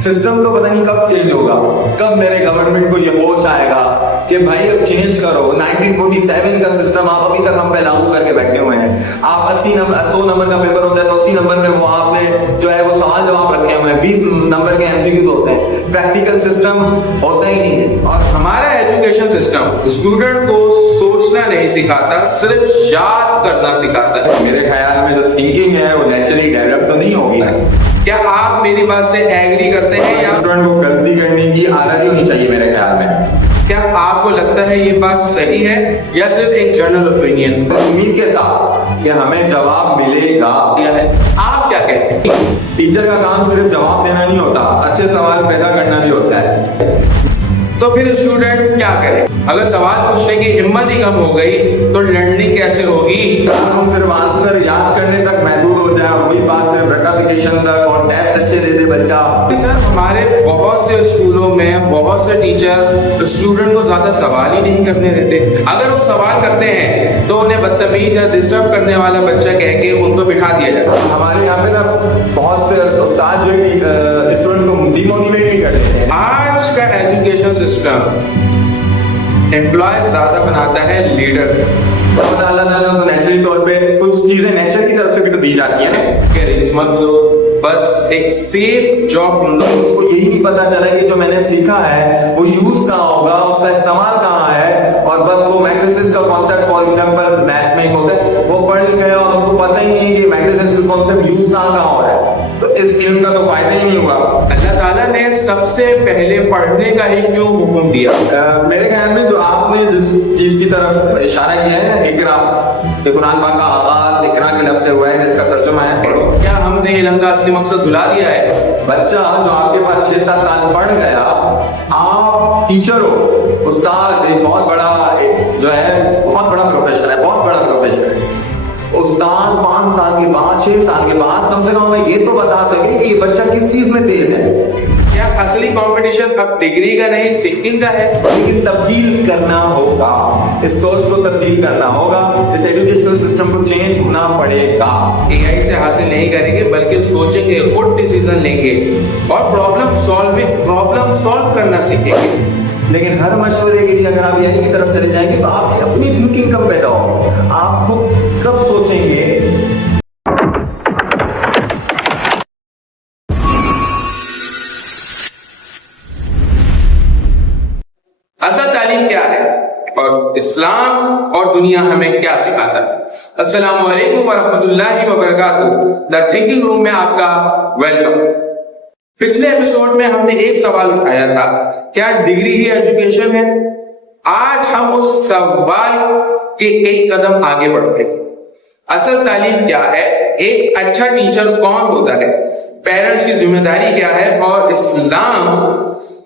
System तो पता नहीं कब चेंज होगा, कब मेरे गवर्नमेंट को ये होश आएगा कि भाई अब चेंज करो। 1947 का सिस्टम आप अभी तक हम पे लागू करके बैठे हुए हैं। आप 80 नंबर 100 नंबर का पेपर होता है तो 80 नंबर में वो आपने जो है वो सवाल जवाब रखे हुए हैं, 20 नंबर के एमसीक्यूज होते हैं, प्रैक्टिकल सिस्टम होता ही नहीं है। और हमारा एजुकेशन सिस्टम स्टूडेंट को सोचना नहीं सिखाता, सिर्फ याद करना सिखाता है। मेरे ख्याल में जो थिंकिंग है वो नेचुरली डेवलप तो नहीं होगी। क्या आप मेरी बात से एग्री करते हैं या स्टूडेंट को गलती करने की आदत ही नहीं चाहिए मेरे ख्याल में। क्या आपको लगता है ये बात सही है या सिर्फ एक जनरल ओपिनियन? तो उम्मीद के साथ कि हमें जवाब मिलेगा। आप क्या कहते हैं? टीचर का काम सिर्फ जवाब देना नहीं होता, अच्छे सवाल पैदा करना भी होता है। तो फिर स्टूडेंट क्या करे? अगर सवाल पूछने की हिम्मत ही कम हो गई तो लर्निंग कैसे होगी? हम सिर्फ आंसर याद करने तक महदूद हो जाए, वही बात सिर्फ रटाफिकेशन तक और टेस्ट अच्छे दे दे बच्चा। सर हमारे बहुत से स्कूलों में बहुत से टीचर स्टूडेंट को ज्यादा सवाल ही नहीं करने देते। अगर वो सवाल करते हैं तो उन्हें बदतमीज या डिस्टर्ब करने वाला बच्चा कह के उनको बिठा दिया जाता है। हमारे यहाँ पे ना बहुत से उस्ताद जो है स्टूडेंट को डिमोटिवेट भी कर देते हैं। आज का एजुकेशन सिस्टम एम्प्लॉय ज्यादा बनाता है लीडर। अल्लाह ताला को नेचुरली तौर पे कुछ चीजें नेचर की तरफ से भी तो दी जाती है ना, कि रिस्क मत लो, बस एक सेफ जॉब ढूंढो। उसको यही नहीं पता चला कि जो मैंने सीखा है वो यूज कहाँ होगा, उसका इस्तेमाल कहाँ है, और बस वो मैट्रिसेस का कॉन्सेप्ट फॉर एग्जांपल मैथ में होता है वो पढ़ गया और उसको पता ही नहीं कि मैट्रिसेस का कॉन्सेप्ट यूज कहाँ हो रहा है, तो इस इल्म का तो फायदा ही नहीं हुआ। अल्लाह ताला ने सबसे पहले पढ़ने का ही क्यों हुक्म दिया? मेरे ख्याल में जो आपने जिस चीज की तरफ इशारा किया है ना, इकरा, कि कुरान पाक का आगाज इकरा के लफ्ज से हुआ है, जिसका तर्जुमा है पढ़ो। क्या हमने इल्म का असली मकसद भुला दिया है? बच्चा जो आपके पास 6-7 साल पढ़ गया, आप टीचर हो, उस्ताद एक बहुत बड़ा जो है बहुत बड़ा प्रोफेशन है, बहुत बड़ा प्रोफेशन है। उस्ताद 5 साल के बाद 6 साल के बाद कम से कम हमें ये तो बता सके कि ये बच्चा किस चीज में तेज है। क्या असली कंपटीशन अब डिग्री का नहीं थिंकिंग का है? लेकिन तब्दील करना होगा, इस सोच को तब्दील करना होगा, इस एजुकेशनल सिस्टम को चेंज होना पड़ेगा। एआई से हासिल नहीं करेंगे बल्कि सोचेंगे, खुद डिसीजन लेंगे और प्रॉब्लम सॉल्व करना सीखेंगे। लेकिन हर मशवरे के लिए अगर आप यही की तरफ चले जाएंगे तो आपकी अपनी थिंकिंग कब पैदा होगी, आप खुद कब सोचेंगे। असल तालीम क्या है और इस्लाम और दुनिया हमें क्या सिखाता है? अस्सलाम वालेकुम वरहमतुल्लाहि वबरकातुहू। द थिंकिंग रूम में आपका वेलकम। पिछले एपिसोड में हमने एक सवाल उठाया था, क्या डिग्री ही एजुकेशन है? आज हम उस सवाल के एक कदम आगे बढ़ते हैं। असल तालीम क्या है? एक अच्छा टीचर कौन होता है? पेरेंट्स की जिम्मेदारी क्या है? और इस्लाम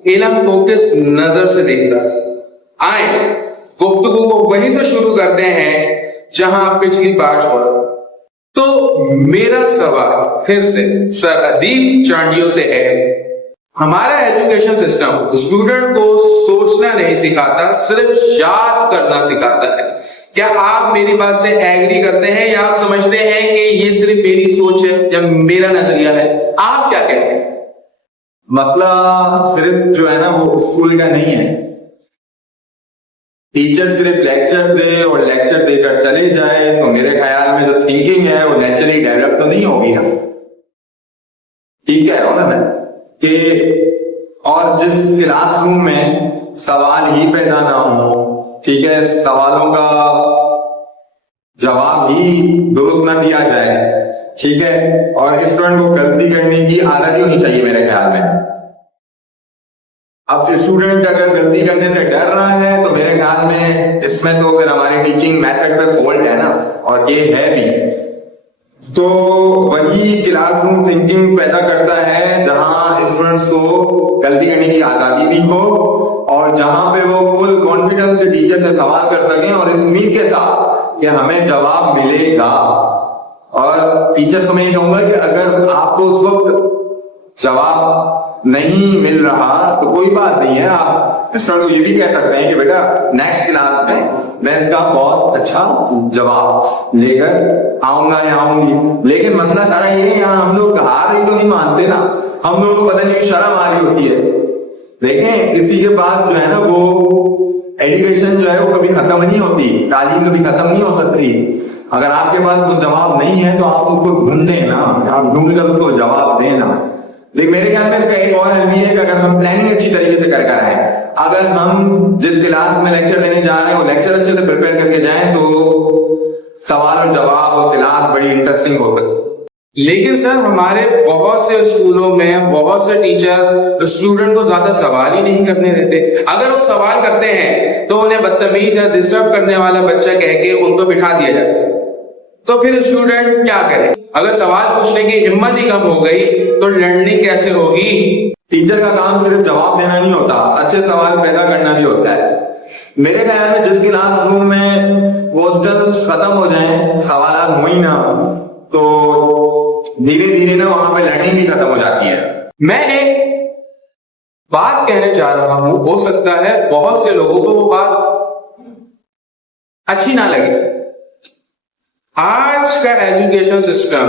इल्म को किस नजर से देखता है? आए गुफ्तगू को वहीं से शुरू करते हैं जहां पिछली बार छोड़ा। तो मेरा सवाल फिर से सर अदीब चांडियों से है। हमारा एजुकेशन सिस्टम स्टूडेंट को सोचना नहीं सिखाता, सिर्फ याद करना सिखाता है। क्या आप मेरी बात से एग्री करते हैं या आप समझते हैं कि ये सिर्फ मेरी सोच है या मेरा नजरिया है? आप क्या कहते हैं? मसला सिर्फ जो है ना वो स्कूल का नहीं है। टीचर सिर्फ लेक्चर दे और लेक्चर देकर चले जाए तो मेरे ख्याल में जो थिंकिंग है वो नेचुरली डेवलप तो नहीं होगी ना। ठीक कह रहा हूं ना मैं कि और जिस क्लासरूम में सवाल ही पैदा ना हो, ठीक है, सवालों का जवाब ही दुरुस्त ना दिया जाए, ठीक है, और स्टूडेंट को गलती करने की आदत ही नहीं चाहिए मेरे ख्याल में। अब स्टूडेंट अगर गलती करने से डर रहा है तो मेरे ख्याल में इसमें तो फिर हमारी टीचिंग मेथड पे फॉल्ट है ना, और ये है भी। तो वही क्लासरूम थिंकिंग पैदा करता है जहां स्टूडेंट्स को गलती करने की आजादी भी हो और जहां पे वो फुल कॉन्फिडेंस से टीचर से सवाल कर सकें और इस उम्मीद के साथ कि हमें जवाब मिलेगा। और टीचर्स को मैं ये कहूंगा कि अगर आपको उस वक्त जवाब नहीं मिल रहा तो कोई बात नहीं है, आप स्टूडेंट को ये भी कह सकते हैं कि बेटा नेक्स्ट क्लास में मैं इसका बहुत अच्छा जवाब लेकर आऊंगा या आऊंगी। लेकिन मसला सारा ये है, यहाँ हम लोग हार ही तो नहीं मानते ना, हम लोगों को पता नहीं शर्म आ रही होती है। देखें इसी के बाद जो है ना वो एजुकेशन जो है वो कभी खत्म नहीं होती, तालीम कभी खत्म नहीं हो सकती। अगर आपके पास वो जवाब नहीं है तो आप उसको ढूंढें ना, आप ढूंढ कर उसको जवाब दें ना। लेकिन मेरे ख्याल में इसका एक और हल भी है कि अगर हम प्लानिंग अच्छी तरीके से कर आए, अगर हम जिस क्लास में लेक्चर देने जा रहे हैं वो लेक्चर अच्छे से प्रिपेयर करके जाएं तो सवाल और जवाब और क्लास बड़ी इंटरेस्टिंग हो सकती है। लेकिन सर हमारे बहुत से स्कूलों में बहुत से टीचर स्टूडेंट को ज्यादा सवाल ही नहीं करने देते। अगर वो सवाल करते हैं तो उन्हें बदतमीज या डिस्टर्ब करने वाला बच्चा कह के उनको बिठा दिया जाता है। तो फिर स्टूडेंट क्या करे? अगर सवाल पूछने की हिम्मत ही कम हो गई तो लर्निंग कैसे होगी? टीचर का काम सिर्फ जवाब देना नहीं होता, अच्छे सवाल पैदा करना भी होता है। मेरे ख्याल में जिस क्लासरूम में क्वेश्चंस खत्म हो जाएं, सवाल हो ही ना, तो धीरे धीरे ना वहां पे लर्निंग भी खत्म हो जाती है। मैं एक बात कहने जा रहा हूं, हो सकता है बहुत से लोगों को वो बात अच्छी ना लगे। आज का एजुकेशन सिस्टम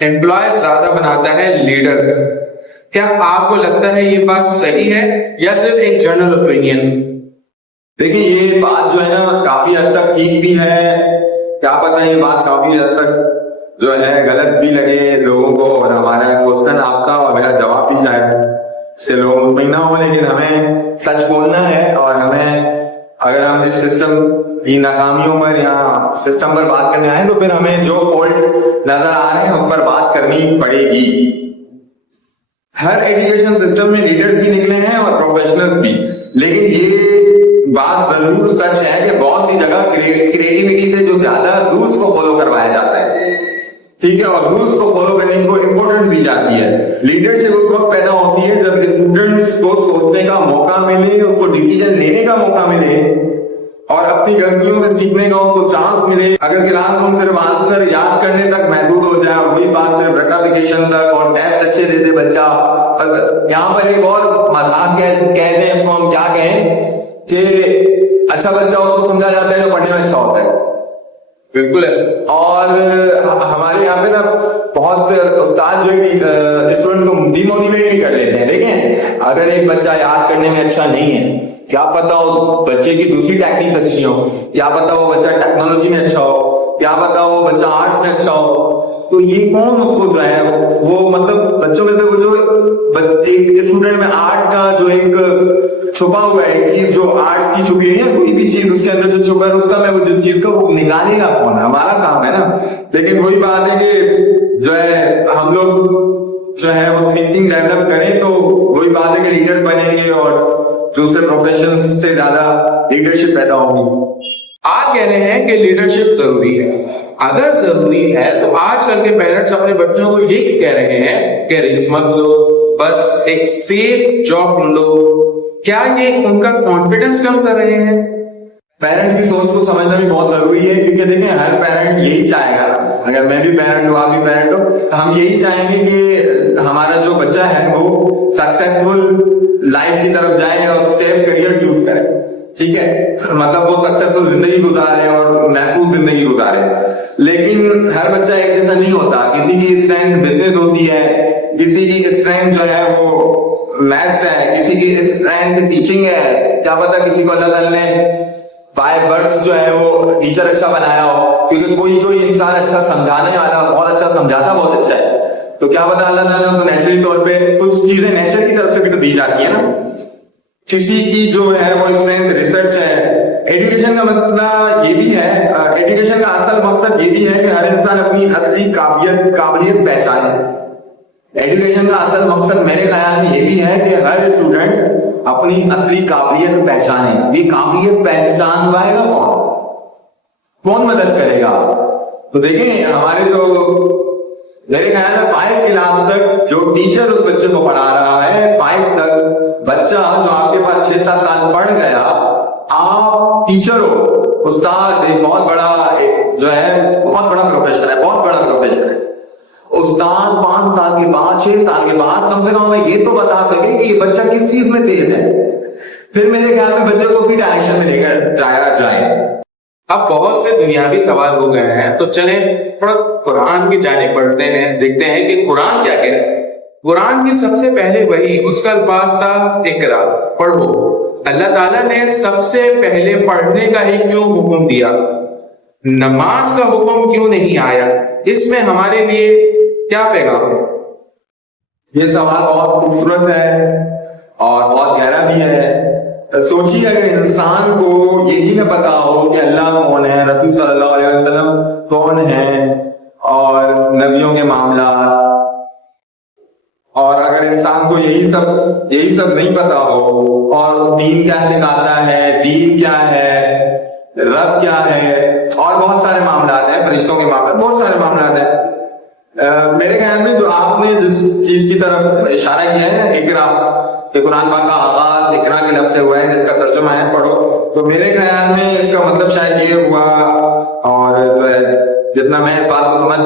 एम्प्लॉय ज्यादा बनाता है लीडर का। क्या आपको लगता है ये बात सही है या सिर्फ एक जनरल ओपिनियन? देखिए ये बात जो है ना काफी हद तक ठीक भी है, क्या पता ये बात काफी हद तक जो है गलत भी लगे लोगों को, और हमारा क्वेश्चन आपका और मेरा जवाब भी जाए से लोग मुतमईन ना हो। लेकिन हमें सच बोलना है, और हमें अगर हम इस सिस्टम की नाकामियों पर या सिस्टम पर बात करने आए तो फिर हमें जो फॉल्ट नजर आ रहे हैं उस पर बात करनी पड़ेगी। हर एजुकेशन सिस्टम में लीडर्स भी निकले हैं और प्रोफेशनल्स भी, लेकिन ये बात जरूर सच है कि बहुत सी जगह क्रिएटिविटी से जो ज्यादा रूल्स को फॉलो करवाया जाता है, ठीक है, और रूल्स को फॉलो करने को इंपॉर्टेंस दी जाती है। लीडरशिप उस वक्त पैदा होती है जब स्टूडेंट्स को सोचने का मौका मिले, उसको डिसीजन लेने का मौका मिले और अपनी गलतियों से सीखने का उसको चांस मिले। अगर क्लासरूम सिर्फ आंसर याद करने तक महदूद हो जाए, वही बात सिर्फ रेक्टिफिकेशन तक और टेस्ट अच्छे देते बच्चा, यहाँ पर एक और मजाक कहते हैं इसको, हम क्या कहें कि अच्छा बच्चा उसको समझा जाता है जो पढ़ने में अच्छा होता है। बिल्कुल ऐसा। और हमारे यहाँ पे ना बहुत से उस्ताद जो स्टूडेंट को डिमोटिवेट भी कर लेते हैं। देखें अगर एक बच्चा याद करने में अच्छा नहीं है, क्या पता उस बच्चे की दूसरी टेक्निक्स अच्छी हो, क्या पता वो बच्चा टेक्नोलॉजी में अच्छा हो, क्या पता वो बच्चा आर्ट्स में अच्छा हो, तो ये कौन उसको जो है वो मतलब बच्चों में से वो जो एक स्टूडेंट में आर्ट का जो एक छुपा हुआ है चीज जो आर्ट्स की छुपी है, कोई भी चीज उसके अंदर जो छुपा है उसका मैं वो जिस चीज का वो निकालेगा कौन? हमारा काम है ना। लेकिन वही बात है कि जो है हम लोग जो है वो थिंकिंग डेवलप करें तो वही बात है कि लीडर्स बनेंगे और दूसरे प्रोफेशन से ज्यादा लीडरशिप पैदा होगी। आप कह रहे हैं कि लीडरशिप जरूरी है। अगर जरूरी है तो आजकल के पेरेंट्स अपने बच्चों को ये क्यों कह रहे हैं कि रिस्क मत लो, बस एक सेफ जॉब ढूंढो? क्या ये उनका कॉन्फिडेंस कम कर रहे हैं? पेरेंट्स की सोच को समझना भी बहुत जरूरी है, क्योंकि देखें हर पेरेंट यही चाहेगा, अगर मैं भी पेरेंट हूँ आप भी पेरेंट हो, हम यही चाहेंगे कि हमारा जो बच्चा है वो सक्सेसफुल लाइफ की तरफ जाए और सेफ करियर चूज करे, ठीक है, मतलब वो सक्सेसफुल जिंदगी गुजारे और महफूज जिंदगी गुजारे। लेकिन हर बच्चा एक जैसा नहीं होता, किसी की स्ट्रेंथ बिजनेस होती है, किसी की स्ट्रेंथ जो है वो मैथ्स है, किसी की स्ट्रेंथ टीचिंग है, क्या पता किसी को अल्लाह ताला ने बाय बर्थ जो है वो टीचर अच्छा बनाया हो, क्योंकि कोई इंसान अच्छा समझाने वाला बहुत अच्छा समझाता बहुत अच्छा है, तो क्या पता अल्लाह ताला ने उनको नेचुरली तौर पे कुछ चीजें नेचर की तरफ से भी तो दी जाती है ना। किसी की जो है वो स्ट्रेंथ रिसर्च है। एजुकेशन का मसला ये भी है, एजुकेशन का असल मकसद ये भी है कि हर इंसान अपनी असली काबिलियत पहचाने। एजुकेशन का असल मकसद मेरे ख्याल में ये भी है कि हर स्टूडेंट अपनी असली काबिलियत पहचाने। ये काबिलियत पहचान पाएगा कौन मदद करेगा? तो देखें हमारे जो मेरे ख्याल में 5 क्लास तक जो टीचर उस बच्चे को पढ़ा रहा है, 5 तक बच्चा जो आपके पास 6-7 साल पढ़ गया, आप टीचर हो, उस्ताद एक बहुत बड़ा जो है बहुत बड़ा प्रोफेशन है, बहुत बड़ा प्रोफेशन है। उस्ताद 5 साल के बाद 6 साल के बाद कम से कम हमें ये तो बता सके कि ये बच्चा किस चीज में तेज है, फिर मेरे ख्याल में बच्चे को उसी डायरेक्शन में लेकर जाया जाए। अब बहुत से दुनियावी सवाल हो गए हैं, तो चलें थोड़ा कुरान की जाने पढ़ते हैं, देखते हैं कि कुरान क्या कह रहा है। कुरान की सबसे पहले वही, उसका अल्फाज था इकरा, पढ़ो। अल्लाह ताला ने सबसे पहले पढ़ने का ही क्यों हुक्म दिया? नमाज का हुक्म क्यों नहीं आया? इसमें हमारे लिए क्या पैगाम है? ये सवाल बहुत खूबसूरत है और बहुत गहरा भी है। सोचिए अगर इंसान को यही न पता हो कि अल्लाह कौन है, रसूल सल्लल्लाहु अलैहि वसल्लम कौन है और नबियों के मामला, और अगर इंसान को यही सब नहीं पता हो और दीन क्या सिखाता है, दीन क्या है, रब क्या है, और बहुत सारे मामला हैं, फरिश्तों के मामला, बहुत सारे मामला हैं। मेरे ख्याल में जो आपने जिस चीज की तरफ इशारा किया है, इकरा, कि कुरान पाक का आगाज इकरा के लफ्ज से हुआ है, जिसका तर्जुमा है पढ़ो, तो मेरे ख्याल में इसका मतलब शायद ये हुआ, और जो है जितना मैं इस बात को समझ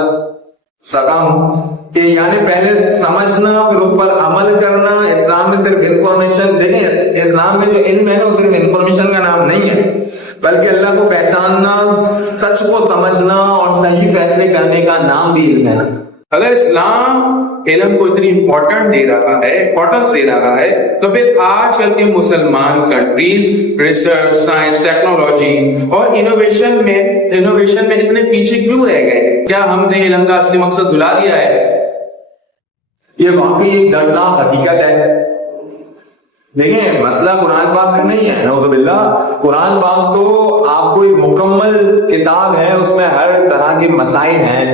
सका हूं कि यानी पहले समझना फिर उस पर अमल करना। इस्लाम में सिर्फ इंफॉर्मेशन, देखें इस्लाम में जो इल्म है ना, वो सिर्फ इंफॉर्मेशन का नाम नहीं है, बल्कि अल्लाह को पहचानना, सच को समझना और सही फैसले करने का नाम भी इल्म है ना। अगर इस्लाम इल्म को इतनी इंपॉर्टेंस दे रहा है, तो फिर आजकल के मुसलमान कंट्रीज रिसर्च, साइंस, टेक्नोलॉजी और इनोवेशन में इतने पीछे क्यों रह गए? क्या हमने इल्म का असली मकसद भुला दिया है? ये वाकई एक दर्दनाक हकीकत है। देखिए मसला कुरान पाक में नहीं है, नौजुबिल्लाह। कुरान पाक तो आपको एक मुकम्मल किताब है, उसमें हर तरह के मसाइल हैं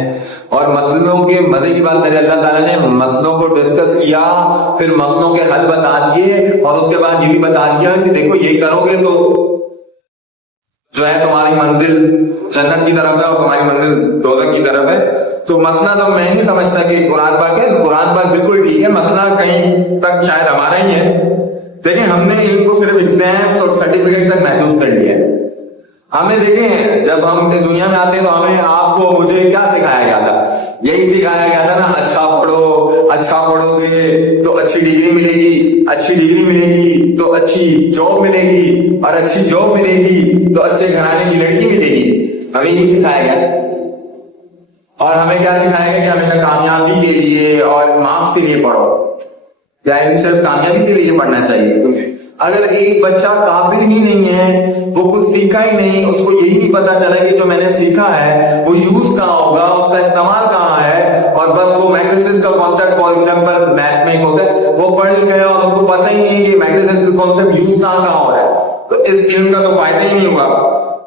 और मसलों के मजे की बात मेरे अल्लाह ताला ने मसलों को डिस्कस किया, फिर मसलों के हल बता दिए और उसके बाद ये भी बता दिया कि देखो ये करोगे तो जो है तुम्हारी मंजिल जन्नत की तरफ है और तुम्हारी मंजिल दोज़ख की तरफ है। तो मसला तो मैं नहीं समझता कि कुरान पाक है, कुरान पाक बिल्कुल ठीक है, मसला कहीं तक शायद हमारा ही है। देखिए हमने इनको सिर्फ एग्जाम्स और सर्टिफिकेट तक महदूद कर लिया है। हमें देखें जब हम इस दुनिया में आते हैं तो हमें, आपको, मुझे क्या सिखाया गया था? यही सिखाया गया था ना, अच्छा पढ़ो, अच्छा पढ़ोगे तो अच्छी डिग्री मिलेगी, अच्छी डिग्री मिलेगी तो अच्छी जॉब मिलेगी, और अच्छी जॉब मिलेगी तो अच्छे घराने की लड़की मिलेगी। हमें यही सिखाया गया। और हमें क्या सिखाया गया कि हमेशा कामयाबी के लिए और मार्क्स के लिए पढ़ो, या सिर्फ कामयाबी के लिए पढ़ना चाहिए। अगर एक बच्चा काबिल ही नहीं है, वो कुछ सीखा ही नहीं, उसको यही नहीं पता चला कि जो मैंने सीखा है वो यूज कहाँ होगा, उसका इस्तेमाल कहाँ है, और बस वो मैट्रिसेस का कॉन्सेप्ट, फॉर एग्जांपल मैथ में होता है, वो पढ़ गया और उसको पता ही नहीं कि मैट्रिसेस का कॉन्सेप्ट यूज कहाँ हो रहा है, तो इस इल्म का तो फायदा ही नहीं हुआ।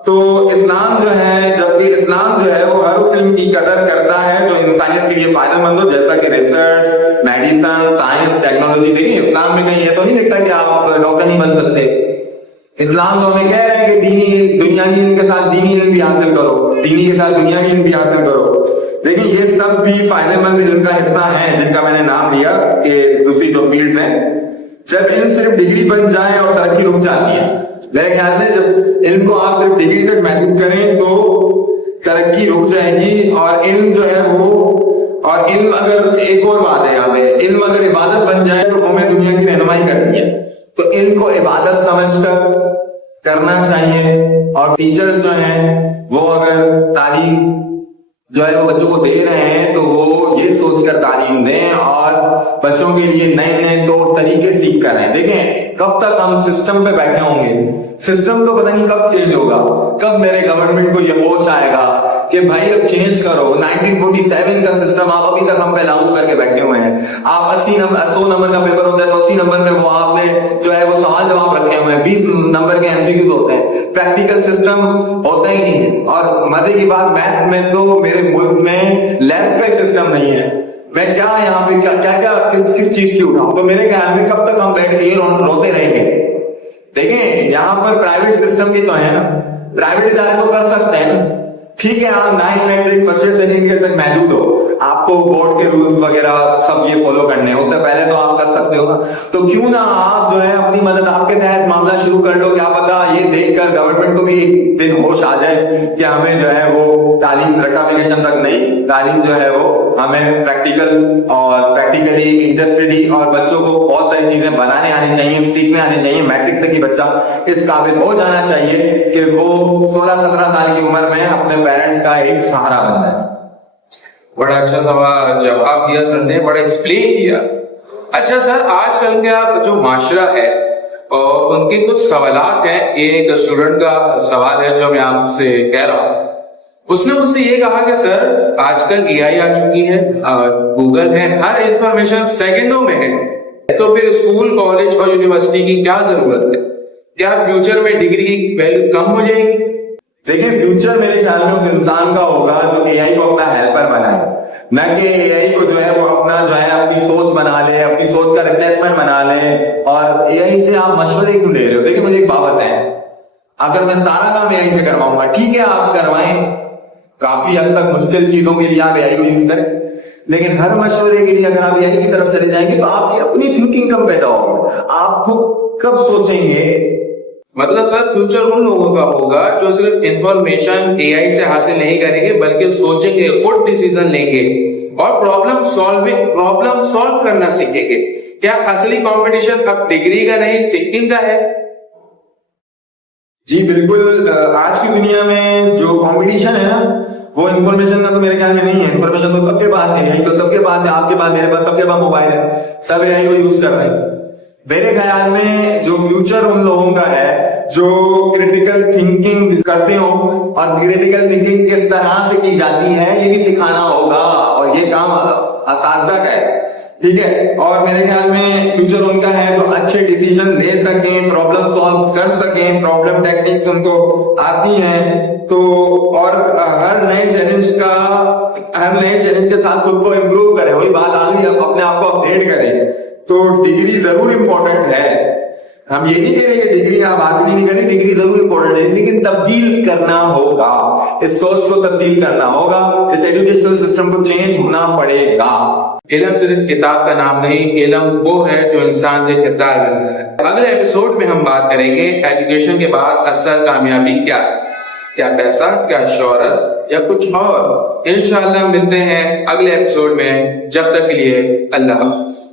तो इस्लाम जो है, जबकि इस्लाम जो है वो हर उस इल्म की कदर करता है जो इंसानियत के लिए फायदेमंद हो, जैसा कि रिसर्च, मेडिसिन, साइंस, टेक्नोलॉजी। देखिए इस्लाम में कहीं ये तो नहीं लिखता कि आप डॉक्टर नहीं बन सकते। इस्लाम तो हमें कह रहे हैं कि दीनी दुनिया की इल्म के साथ दीनी इल्म भी हासिल करो, दीनी के साथ दुनिया की इल्म भी हासिल करो। देखिए ये सब भी फायदेमंद इल्म का हिस्सा है, जिनका मैंने नाम लिया कि दूसरी जो फील्ड्स हैं। जब इल्म सिर्फ डिग्री बन जाए और तरक्की रुक जाती है, मेरे ख्याल में जब इल्म को आप सिर्फ डिग्री तक महदूद करें तो तरक्की रुक जाएगी। और इल्म जो है वो, और इल्म अगर, एक और बात है यहाँ पे, इल्म अगर इबादत बन जाए तो हमें दुनिया की रहनुमाई करनी है, तो इल्म को इबादत समझकर करना चाहिए। और टीचर्स जो हैं वो अगर तालीम जो है वो बच्चों को दे रहे हैं तो वो ये सोचकर तालीम दें और बच्चों के लिए नए नए तौर तरीके सीख कर आए। देखें कब तक हम सिस्टम पे बैठे होंगे? सिस्टम तो पता नहीं कब चेंज होगा, कब मेरे गवर्नमेंट को ये होश आएगा कि भाई अब चेंज करो। 1947 का सिस्टम आप अभी तक हम पे लागू करके बैठे हुए हैं। आप 100 नंबर का पेपर होता है तो 80 नंबर में वो आपने जो है वो सवाल जवाब रखे हुए हैं, 20 नंबर के एमसीक्यूज होते हैं, प्रैक्टिकल सिस्टम होता ही नहीं। और मजे की बात, मैथ में तो मेरे मुल्क में लैब्स का सिस्टम नहीं है। मैं क्या यहाँ पे क्या किस चीज की उठाऊं? तो मेरे ख्याल में कब तक हम बैठ के रोते रहेंगे? देखें यहाँ पर प्राइवेट सिस्टम भी तो है ना, प्राइवेट इदारे तो कर सकते हैं ना। ठीक है आप 9 matric first year second year तक महदूद हो, आपको बोर्ड के रूल्स वगैरह सब ये फॉलो करने हैं, उससे पहले तो आप कर सकते हो ना। तो क्यों ना आप जो है अपनी मदद आपके तहत मामला शुरू कर लो। क्या पता ये देखकर गवर्नमेंट को भी एक दिन होश आ जाए कि हमें जो है वो तालीम रटाफिकेशन तक नहीं, तालीम जो है वो हमें प्रैक्टिकली इंडस्ट्रियली और बच्चों को बहुत सारी चीजें बनाने आनी चाहिए, सीखने आनी चाहिए। मैट्रिक तक ही बच्चा इस काबिल हो जाना चाहिए कि वो 16-17 साल की उम्र में अपने पेरेंट्स का एक सहारा बन जाए। बड़ा अच्छा सवाल जवाब दिया सर ने, बड़ा एक्सप्लेन किया। अच्छा सर, आजकल का जो माशरा है और उनके कुछ सवालात हैं। एक स्टूडेंट का सवाल है जो मैं आपसे कह रहा हूँ। उसने मुझसे ये कहा कि सर आजकल एआई आ चुकी है, गूगल है, हर इंफॉर्मेशन सेकंडों में है, तो फिर स्कूल, कॉलेज और यूनिवर्सिटी की क्या जरूरत है? क्या फ्यूचर में डिग्री की वैल्यू कम हो जाएगी? देखिए, फ्यूचर मेरे ख्याल में उस इंसान का होगा जो एआई को अपना हेल्पर बनाए, न कि एआई को जो है वो अपना जो है अपनी सोच बना ले, अपनी सोच का रिप्लेसमेंट बना ले। और एआई से आप मशवरे क्यों ले रहे हो? देखिए, मुझे एक बात है, अगर मैं सारा काम एआई से करवाऊंगा, ठीक है आप करवाएं, काफी हद तक मुश्किल चीजों के लिए आप एआई को यूज करें, लेकिन हर मशवरे के लिए अगर आप एआई की तरफ चले जाएंगे तो आपकी अपनी थिंकिंग कब पैदा होगी? आप खुद कब सोचेंगे? मतलब सर फ्यूचर उन लोगों का होगा जो सिर्फ इंफॉर्मेशन एआई से हासिल नहीं करेंगे, बल्कि सोचेंगे, खुद डिसीजन लेंगे और प्रॉब्लम सॉल्व करना सीखेंगे। क्या असली कंपटीशन अब डिग्री का नहीं, थिंकिंग का है? जी बिल्कुल। आज की दुनिया में जो कंपटीशन है ना, वो इंफॉर्मेशन का तो मेरे ख्याल में नहीं है। इंफॉर्मेशन तो सबके पास है, एआई तो सबके पास है, आपके पास, मेरे पास, सबके पास मोबाइल है, सब एआई को यूज कर रहे हैं। मेरे ख्याल में जो फ्यूचर उन लोगों का है जो क्रिटिकल थिंकिंग करते हो, और क्रिटिकल थिंकिंग किस तरह से की जाती है ये भी सिखाना होगा, और ये काम असातिज़ा का है, ठीक है। और मेरे ख्याल में फ्यूचर उनका है जो अच्छे डिसीजन ले सकें, प्रॉब्लम सॉल्व कर सकें, प्रॉब्लम टेक्निक्स उनको आती हैं, तो और हर नए चैलेंज के साथ खुद को इम्प्रूव करें। वही बात आ गई, अपने आप को अपडेट करें। तो डिग्री जरूर इंपॉर्टेंट है, हम ये नहीं कह रहे कि डिग्री आप हासिल नहीं करें, डिग्री जरूर इंपॉर्टेंट है, लेकिन तब्दील करना होगा, इस सोच को तब्दील करना होगा, इस एजुकेशनल सिस्टम को चेंज होना पड़ेगा। इल्म सिर्फ किताब का नाम नहीं, इल्म वो है जो इंसान के किरदार बनता है। अगले एपिसोड में हम बात करेंगे एजुकेशन के बाद असल कामयाबी क्या है, क्या पैसा, क्या शोहरत या कुछ और। इंशाअल्लाह मिलते हैं अगले एपिसोड में, जब तक के लिए अल्लाह हाफ़िज़।